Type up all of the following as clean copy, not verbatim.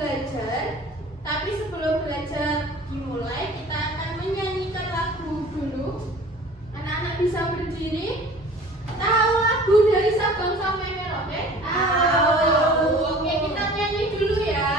belajar. Tapi sebelum belajar dimulai, kita akan menyanyikan lagu dulu. Anak-anak bisa berdiri. Tahu lagu dari Sabang sampai Merauke? Tahu. Oke, kita nyanyi dulu ya.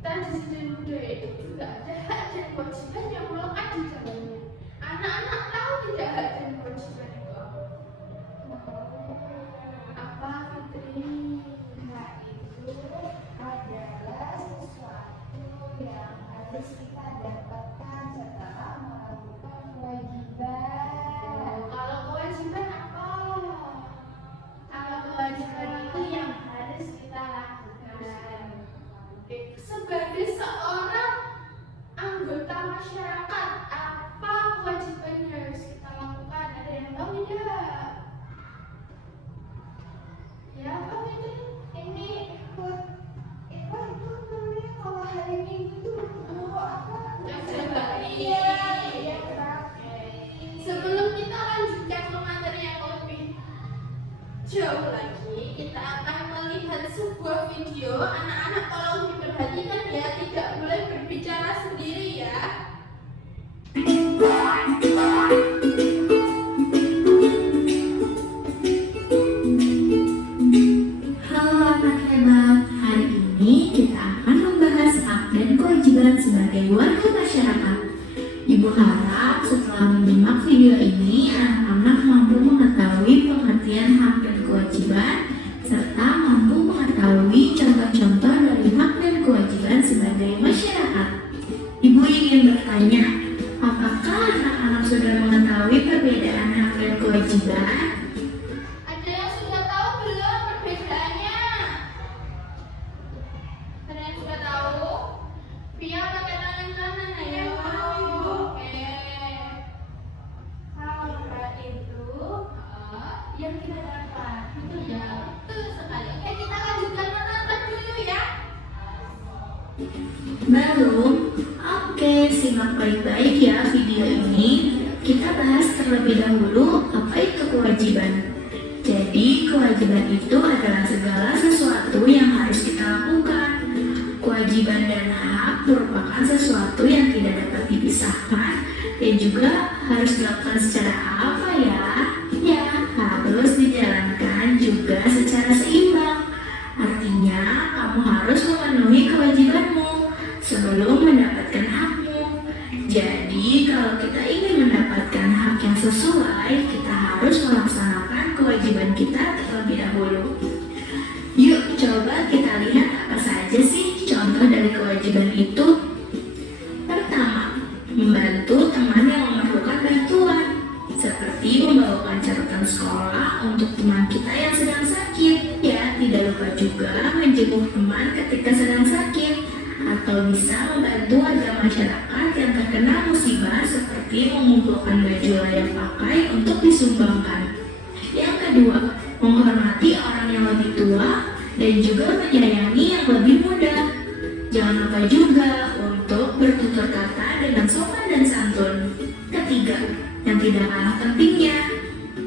Tradisi dan budaya itu juga ada hak dan kewajiban yang melekat di dalamnya. Anak-anak tahu tidak hak dan kewajiban itu apa? Apa, Fitri? Hak itu adalah sesuatu yang harus kita dapatkan setelah melakukan kewajiban. Kalau kewajiban apa? Kalau kewajiban itu yang harus kita lakukan. Sebagai seorang anggota masyarakat, apa kewajiban yang harus kita lakukan? Ada yang tahu tidak? Ya, apa itu? Ini ikut itu namanya kalau hari Minggu itu apa? Belajar bakti. Iya, bakti. Sebelum kita lanjutkan ke materi yang lebih jauh lagi, kita akan melihat sebuah video. Anak-anak tolong diperhatikan ya, tidak boleh berbicara sendiri ya. Halo anak hebat, hari ini kita akan membahas hak dan kewajiban sebagai warga masyarakat. Ibu harap setelah menyimak video ini, anak-anak mampu mengetahui pengertian hak dan kewajiban, serta mampu mengetahui contoh-contoh dari hak dan kewajiban sebagai masyarakat. Ibu ingin bertanya, apakah anak-anak sudah mengetahui perbedaan hak dan kewajiban? Ada yang sudah tahu belum perbedaannya? Ada yang sudah tahu? Pia pakai tangan kanan ayo. Oke. Kalau hak itu yang kita dapat. Betul ya, betul sekali. Oke, kita lanjutkan menonton dulu ya. Belum? Oke, simak baik-baik ya video ini. Kita bahas terlebih dahulu apa itu kewajiban. Jadi, kewajiban itu adalah segala sesuatu yang harus kita lakukan. Kewajiban dan hak merupakan sesuatu yang tidak dapat dipisahkan dan juga harus dilakukan secara apa ya? Ya, harus dijalankan juga secara seimbang. Artinya, kamu harus memenuhi kewajibanmu sebelum mendapatkan hakmu. Jadi, kalau kita ingin mendapatkan hak yang sesuai, kita harus melaksanakan kewajiban kita terlebih dahulu. Yuk, coba kita lihat apa saja sih contoh dari kewajiban itu. Pertama, membantu teman yang memerlukan bantuan, seperti membawakan catatan sekolah untuk teman kita yang sedang sakit. Ya, tidak lupa juga menjenguk teman ketika sedang sakit, atau bisa membantu warga masyarakat yang terkena musibah seperti mengumpulkan baju layak pakai untuk disumbangkan. Yang kedua, menghormati orang yang lebih tua dan juga menyayangi yang lebih muda. Jangan lupa juga untuk bertutur kata dengan sopan dan santun. Ketiga, yang tidak kalah pentingnya,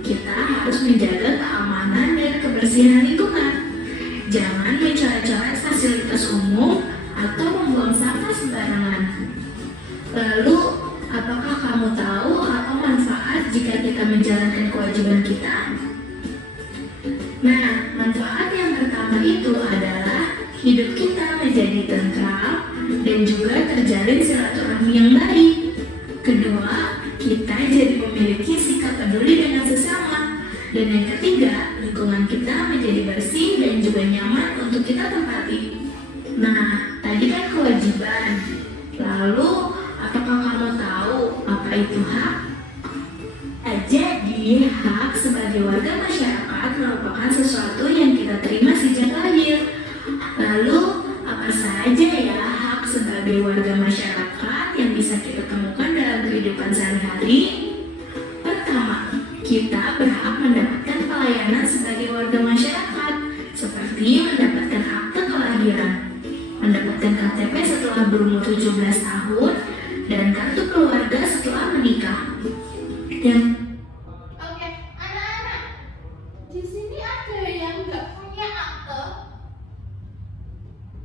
kita harus menjaga keamanan dan kebersihan lingkungan. Jangan mencoret-coret fasilitas umum atau membuang sampah sembarangan. Lalu, apakah kamu tahu apa manfaat jika kita menjalankan kewajiban kita? Nah, manfaat yang pertama itu adalah hidup kita menjadi tentram dan juga terjalin silaturahmi yang baik. Kedua, kita jadi memiliki sikap peduli dengan sesama. Dan yang ketiga, lingkungan kita menjadi bersih dan juga nyaman untuk kita tempati. Nah, tadi kan kewajiban. Lalu, apakah kamu tahu apa itu hak? Jadi, hak sebagai warga masyarakat merupakan sesuatu yang kita terima sejak lahir. Lalu, apa saja ya hak sebagai warga masyarakat yang bisa kita temukan dalam kehidupan sehari-hari? Pertama, kita berhak mendapatkan pelayanan sebagai warga masyarakat, seperti mendapatkan akte kelahiran, mendapatkan KTP setelah berumur 17 tahun, dan kartu keluarga setelah menikah. Dan Oke, anak-anak, di sini ada yang nggak punya akte?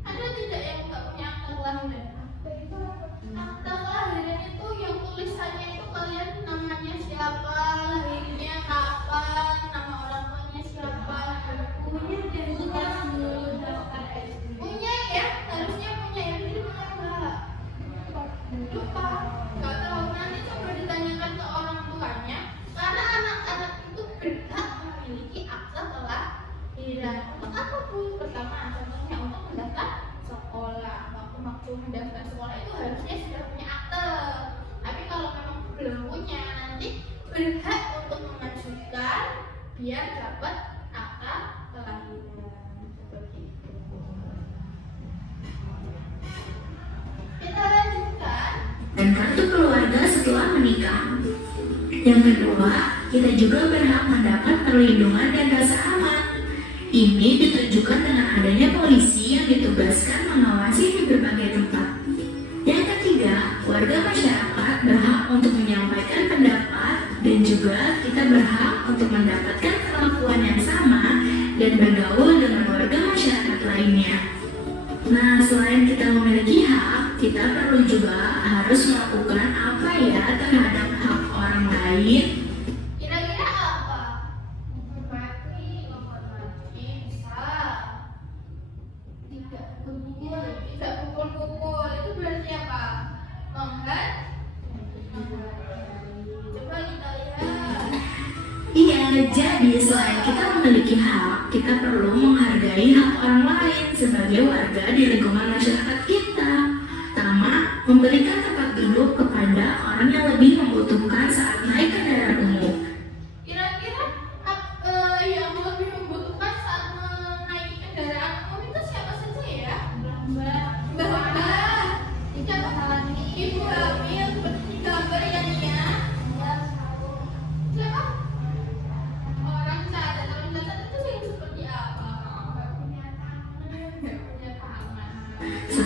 Ada tidak yang nggak punya akte kelahiran? Akte kelahiran itu yang tulisannya itu kalian namanya siapa, lahirnya kapan, nama orang tuanya siapa. Punya dan tugas dulu daftar SD. Punya ya, harusnya punya ya. Jadi punya nggak? Lupa, nggak tahu. Nanti coba ditanyakan ke orang tuanya. Karena anak-anak itu berhak memiliki akte kelahiran. Untuk apa Bu? Pertama, contohnya untuk mendaftar sekolah. Waktu mendaftar sekolah itu harusnya sudah punya akte. Tapi kalau memang belum punya, nanti berhak untuk mengajukan biar dapat akte kelahiran. Seperti itu. Kita lanjutkan. dan kartu keluarga setelah menikah. Yang kedua, kita juga berhak mendapat perlindungan dan rasa aman. Ini ditunjukkan dengan adanya polisi yang ditugaskan mengawasi di berbagai tempat. Yang ketiga, warga masyarakat berhak untuk menyampaikan pendapat dan juga kita berhak untuk mendapatkan perlakuan yang sama dan bergaul dengan warga masyarakat lainnya. Nah, selain kita memiliki hak, kita perlu juga harus melakukan apa ya terhadap hak orang lain. Kira-kira apa? Menghormati bisa. Tidak pukul-pukul. Itu berarti apa? Coba kita lihat. Iya, jadi selain kita memiliki hak, kita perlu menghargai hak orang lain sebagai warga di lingkungan masyarakat kita. Pertama, memberikan tempat duduk kepada orang yang lebih membutuhkan saat naik kendaraan umum. Kira-kira yang lebih membutuhkan saat menaiki kendaraan umum itu siapa saja ya? Mbak. Siapa? Ibu hamil seperti gambar yang ya. Siapa? Orang cari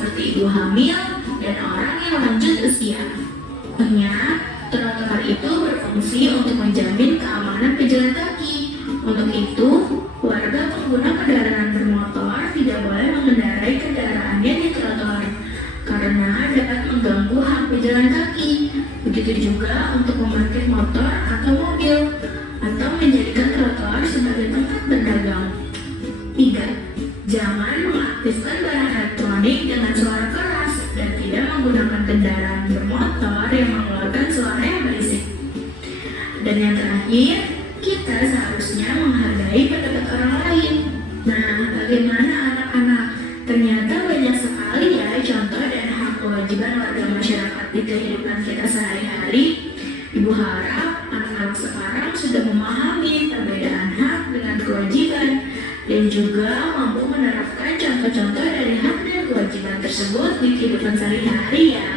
seperti ibu hamil dan orang yang lanjut usia. Trotoar itu berfungsi untuk menjamin keamanan pejalan kaki. Untuk itu, warga pengguna kendaraan bermotor tidak boleh mengendarai kendaraannya di trotoar karena dapat mengganggu hak pejalan kaki. Begitu juga untuk memarkir motor atau mobil atau menjadikan trotoar sebagai tempat berdagang. 3. Jangan mengaktifkan barang elektronik dengan suara keras dan tidak menggunakan kendaraan bermotor yang mengeluarkan suara yang berisik. Dan yang terakhir, kita seharusnya menghargai pendapat orang lain. Nah, bagaimana anak-anak? Ternyata banyak sekali ya contoh dan hak kewajiban warga masyarakat di kehidupan kita sehari-hari. Ibu harap anak-anak sekarang sudah memahami perbedaan hak dengan kewajiban dan juga mampu menerapkan contoh-contoh dari hak dan kewajiban tersebut di kehidupan sehari-hari ya.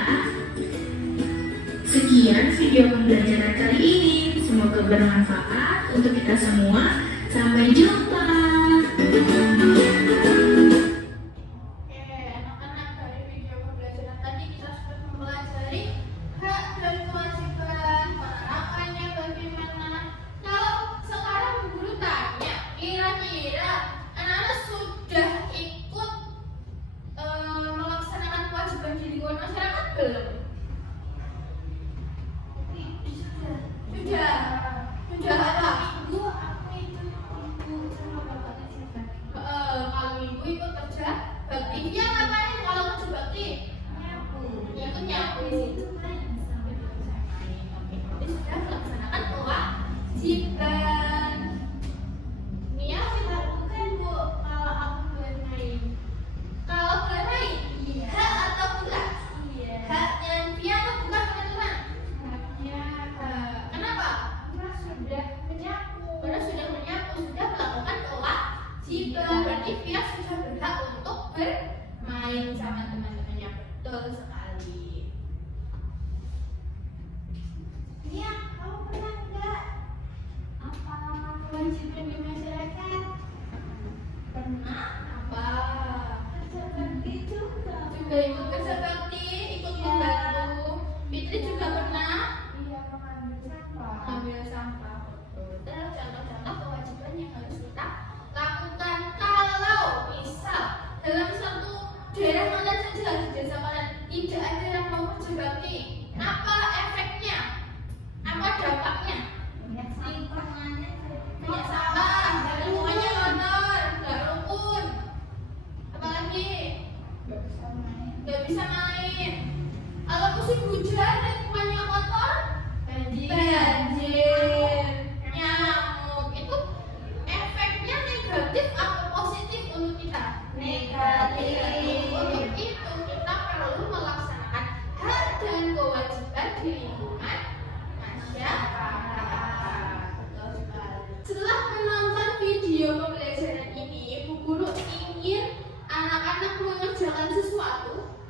Sekian video pembelajaran kali ini. Semoga bermanfaat untuk kita semua. Sampai jumpa. Anak-anak, dari video pembelajaran tadi kita sudah mempelajari hak dan kewajiban, penerapannya bagaimana. Kalau sekarang guru tanya, kira-kira anak-anak sudah ikut melaksanakan kewajiban di lingkungan masyarakat belum? Sudah apa? Ibu, aku itu ibu sama bapaknya siapa? Kalau ibu ikut kerja bakti, dia ngapain kalau kerja bakti? Nyapu. Ikut nyapu di situ. Itu main sama Berarti sudah melaksanakan kewajiban. Mia kita lakukan Bu kalau aku boleh main. Kalau boleh main, Iya. hak atau bukan? Iya. Haknya Mia atau bukan teman-teman? Haknya Kenapa? Karena sudah menyapu. Karena sudah menyapu, sudah melakukan kewajiban. Berarti Mia sudah berhak untuk bermain sama teman-temannya. Betul sekali. Mia, kamu pernah nggak apa kewajiban di masyarakat? Pernah apa? Kerja bakti juga. Juga ikut kerja bakti, ikut membantu. Fitri juga pernah Iya, mengambil sampah. ambil sampah. Terus contoh-contoh kewajiban yang harus kita lakukan kalau misal dalam satu daerah kalian saja di desa kalian tidak ada yang mau kerja bakti, apa efeknya? Apa dampaknya? Banyak sampahnya. Banyak sampah, lingkungannya kotor, nggak rukun. Apalagi nggak bisa main. Kalau musim hujan lingkungannya kotor, banjir, nyamuk. Itu efeknya negatif atau positif untuk kita? Negatif. Untuk itu kita perlu melaksanakan hak dan kewajiban di lingkungan masyarakat. Betul sekali. Setelah menonton video pembelajaran ini, Bu Guru ingin anak-anak mengerjakan sesuatu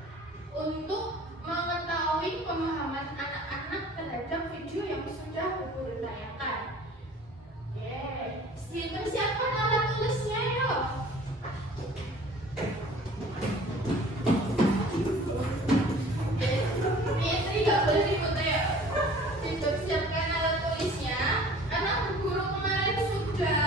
untuk mengetahui pemahaman anak-anak terhadap video yang sudah Bu Guru tayangkan. Oke, dipersiapkan alat tulisnya yuk. Fitri nggak boleh ribut ya. Dipersiapkan alat tulisnya karena Bu Guru kemarin sudah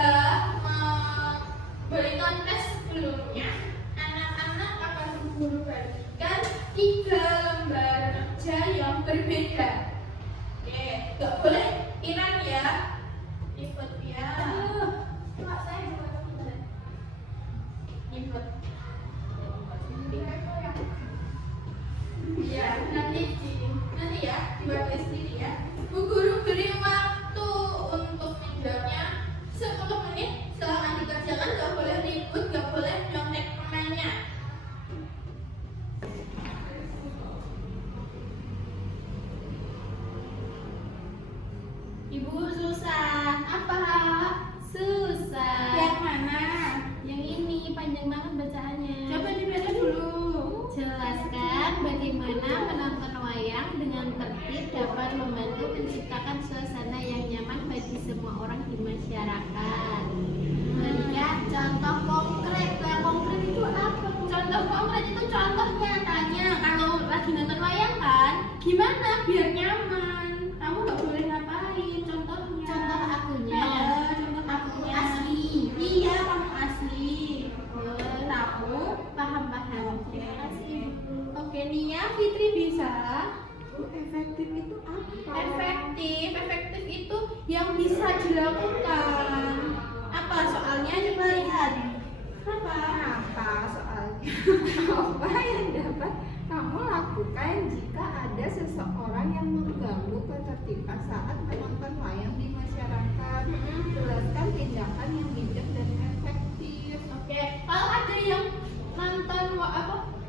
memberikan tes sebelumnya. Anak-anak akan Bu Guru berikan 3 lembar kerja yang berbeda. Oke, nggak boleh Iran ya. Ribut ya. Mak, saya juga teman. Ribut. Ya, nanti ya dibaca sendiri ya. Bu Guru beri waktu untuk menjawabnya 10 menit. Silahkan dikerjakan, nggak boleh ribut, nggak boleh nyontek permennya. Ibu susah. Apa? Susah. Yang mana? Yang ini panjang banget bacaannya. Coba dibaca dulu. Jelaskan bagaimana menonton wayang dengan tertib dapat membantu menciptakan suasana yang nyaman bagi semua orang di masyarakat. soalnya apa yang dapat kamu lakukan jika ada seseorang yang mengganggu ketertiban saat menonton wayang di masyarakat? Jelaskan tindakan yang bijak dan efektif. Oke, kalau ada yang nonton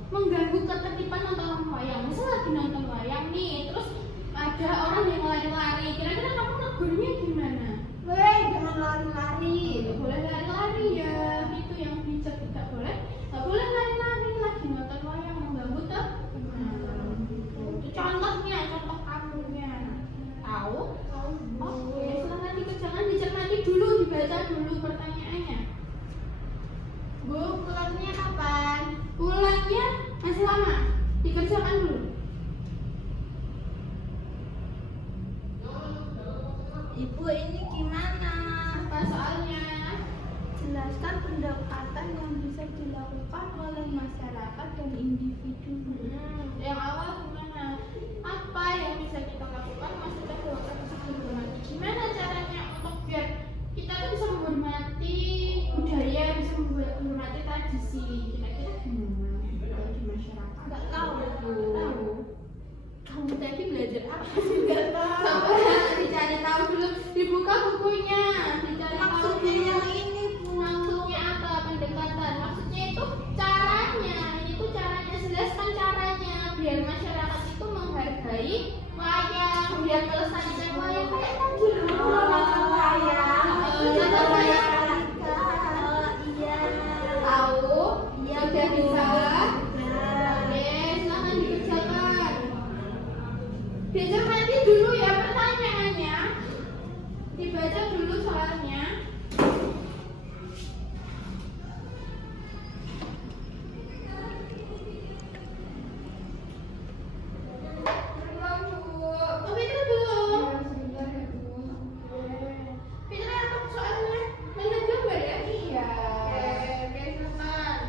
mengganggu ketertiban nonton wayang, misal lagi nonton wayang nih, terus ada orang yang lari-lari, kira-kira kamu negurnya gimana? Jangan lari-lari. Nggak boleh lari-lari ya, itu yang bijak. Nggak boleh lari-lari lagi nonton wayang, mengganggu ketertiban. Itu contohnya, contoh kamunya. Tahu? Oke, silahkan dikerjakan, dicermati dulu, dibaca dulu pertanyaannya. Bu, pulangnya kapan? Pulangnya masih lama, dikerjakan dulu. Ibu, ini gimana? Apa soalnya? Jelaskan pendekatan yang bisa dilakukan oleh masyarakat dan individu. Yang awal gimana? Apa yang bisa kita lakukan? Maksudnya kalau kita bisa menghormati. Gimana caranya untuk biar kita tuh bisa menghormati budaya, bisa menghormati tradisi. Kira-kira gimana kalau di masyarakat? Nggak tahu, Bu. Tahu. Kamu tadi belajar apa sih? Nggak tahu. Sabar, dicari tahu dulu. Dibuka bukunya, dicari tahu Maksudnya dulu. yang ini, Bu. Maksudnya apa pendekatan? Maksudnya itu caranya. Ini tuh caranya, jelaskan caranya biar masyarakat itu menghargai wayang, biar melestarikan wayang kayak tadi loh. Wayang. Contoh wayang. Iya. Tahu? Iya, Sudah Bu. bisa? Nah. Oke, silahkan dikerjakan. Dicermati dulu ya pertanyaannya. Dibaca dulu soalnya. Oh, Fitri belum? Fitri apa soalnya? Melihat gambar ya? Iya. Oke, teman.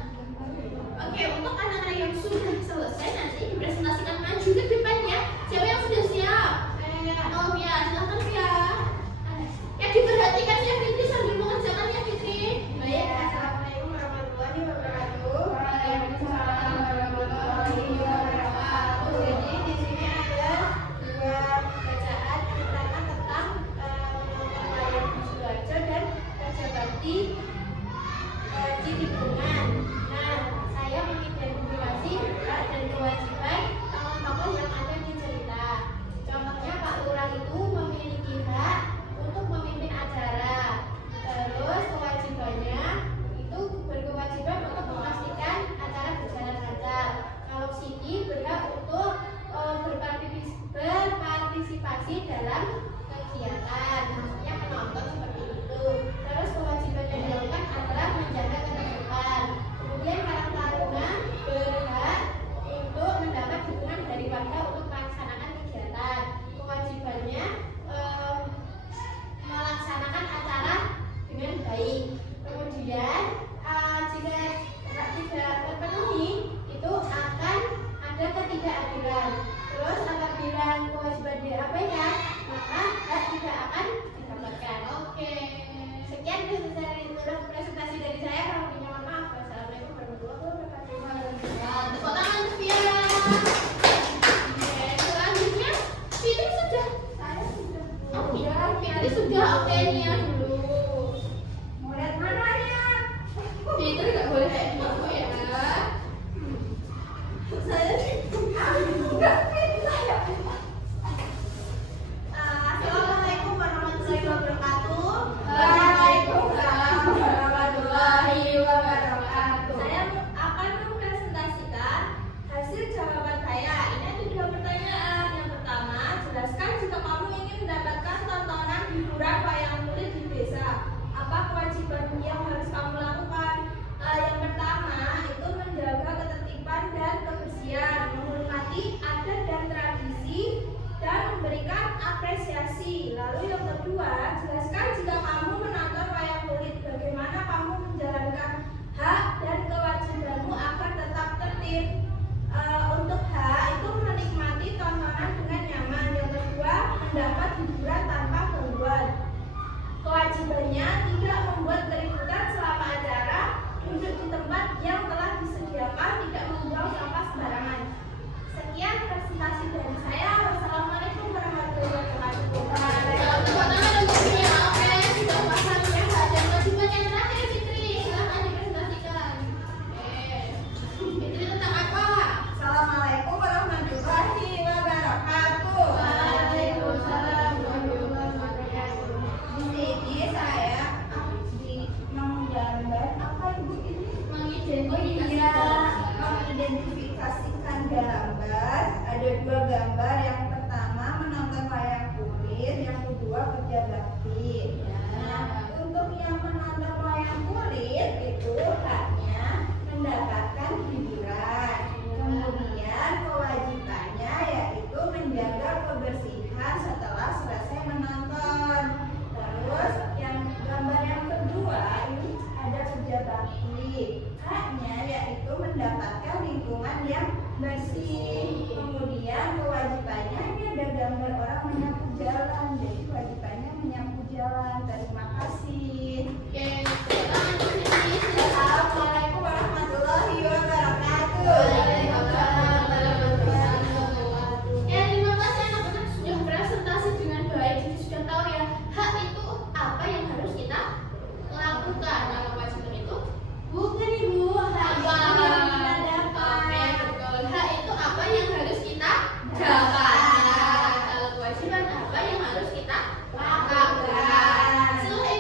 Oke, untuk anak-anak yang sudah selesai nanti dipresentasikan maju ke depan ya. Siapa yang sudah siap? Oh ya, silahkan ya. Ya diperhatikan ya Fitri sambil mengerjakan ya Fitri. Baik. Assalamualaikum warahmatullahi wabarakatuh. Waalaikumsalam warahmatullahi wabarakatuh. Jadi di sini ada dua bacaan pertama tentang menonton wayang di Sidoarjo dan kerja bakti di lingkungan. Nah, saya mengidentifikasi hak dan kewajiban tokoh-tokoh yang ada di cerita. Contohnya Pak Lurah itu memiliki hak untuk memimpin acara. Terus kewajibannya itu berkewajiban untuk memastikan acara berjalan lancar. Kalau Siti berhak untuk berpartisipasi dalam kegiatan, maksudnya penonton seperti itu. Terus kewajiban yang dilakukan adalah menjaga ketertiban. Kemudian Karang Taruna berhak untuk mendapat dukungan dari warga untuk melaksanakan kegiatan. Kewajibannya melaksanakan acara dengan baik. Kemudian jika tidak terpenuhi itu akan ada ketidakadilan. Terus apabila kewajiban diabaikan maka hak tidak akan didapatkan. Oke. Sekian presentasi dari saya. Kalau punya mohon maaf. Wassalamualaikum warahmatullahi wabarakatuh. Tepuk tangan untuk Fiera. Oke, selanjutnya Fitri sudah. Saya sudah. Fitri sudah. Oke, Nia dulu. Mau lihat mananya? Fitri nggak boleh kayak gitu ya. Saya enggak fit saya. Assalamualaikum warahmatullahi wabarakatuh. Waalaikumsalam warahmatullahi dua gambar. Yang pertama menonton wayang kulit, yang kedua kerja bakti. Nah, untuk yang menonton wayang kulit itu haknya mendapatkan hiburan. Kemudian kewajibannya yaitu menjaga kebersihan setelah selesai menonton. Terus yang gambar yang kedua ini ada kerja bakti. Haknya yaitu mendapatkan lingkungan yang bersih. Kemudian kewajibannya ini ada gambar orang menyapu jalan. Jadi kewajibannya menyapu jalan. Terima kasih. Oke, sekarang untuk sini. Assalamualaikum warahmatullahi wabarakatuh. Ya, terima kasih anak-anak sudah presentasi dengan baik. Jadi sudah tahu ya hak itu apa yang harus kita lakukan. Nah, kewajiban itu Bukan Ibu, hak apa? itu yang kita Oke, dapat. betul. Hak itu apa yang harus kita dapat. Kalau kewajiban apa yang harus kita lakukan. Setelah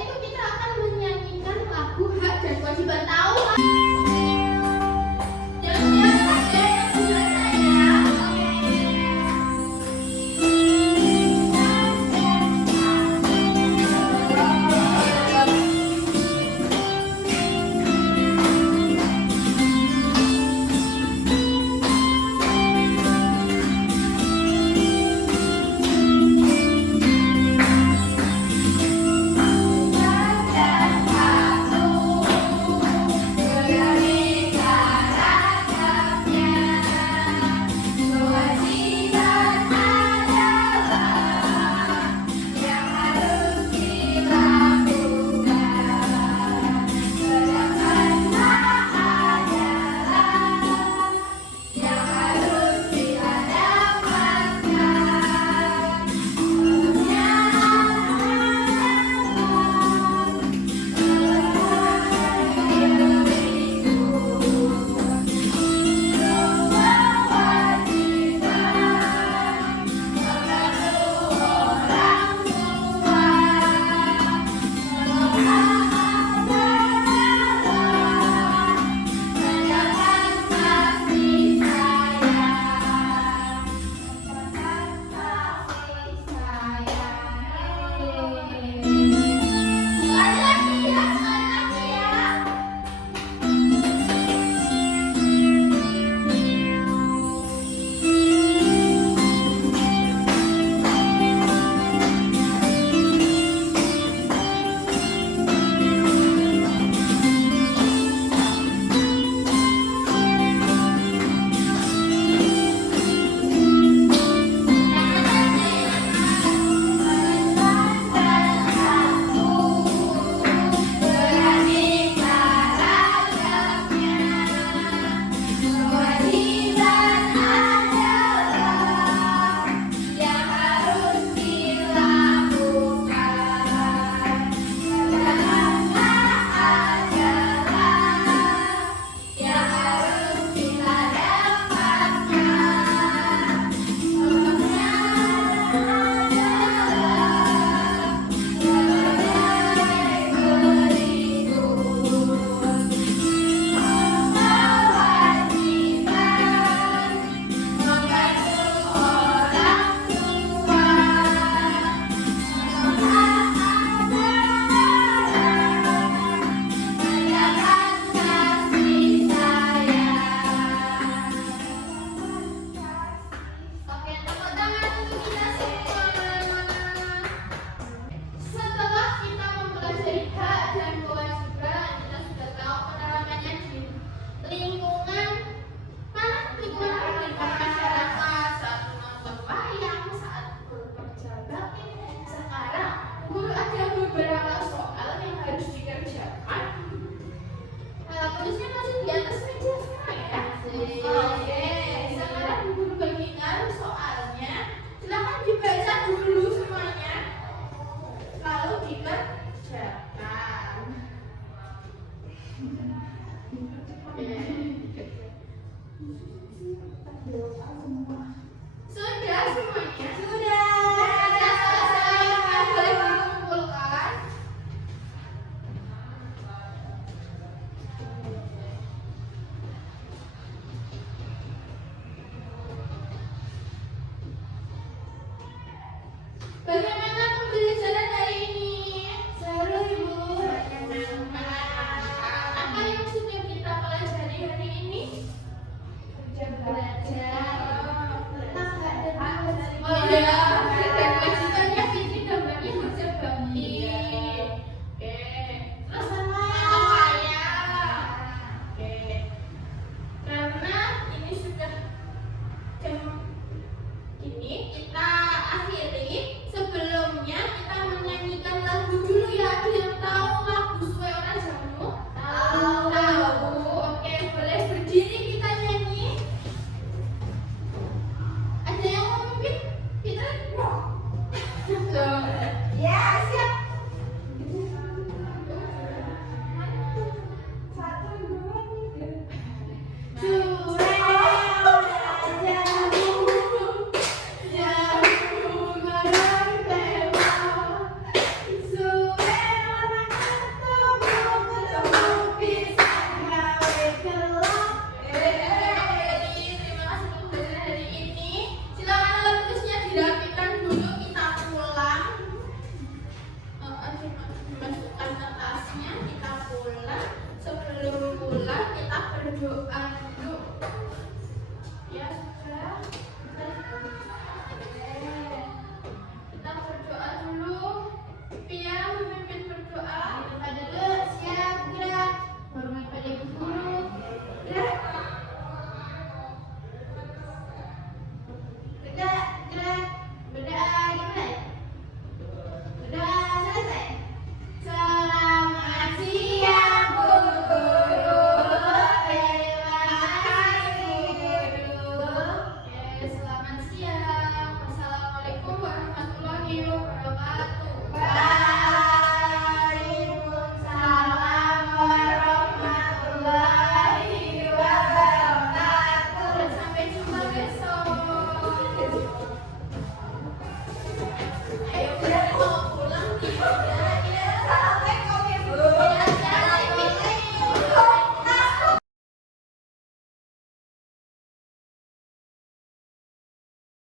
sebelum pulang kita berdoa dulu.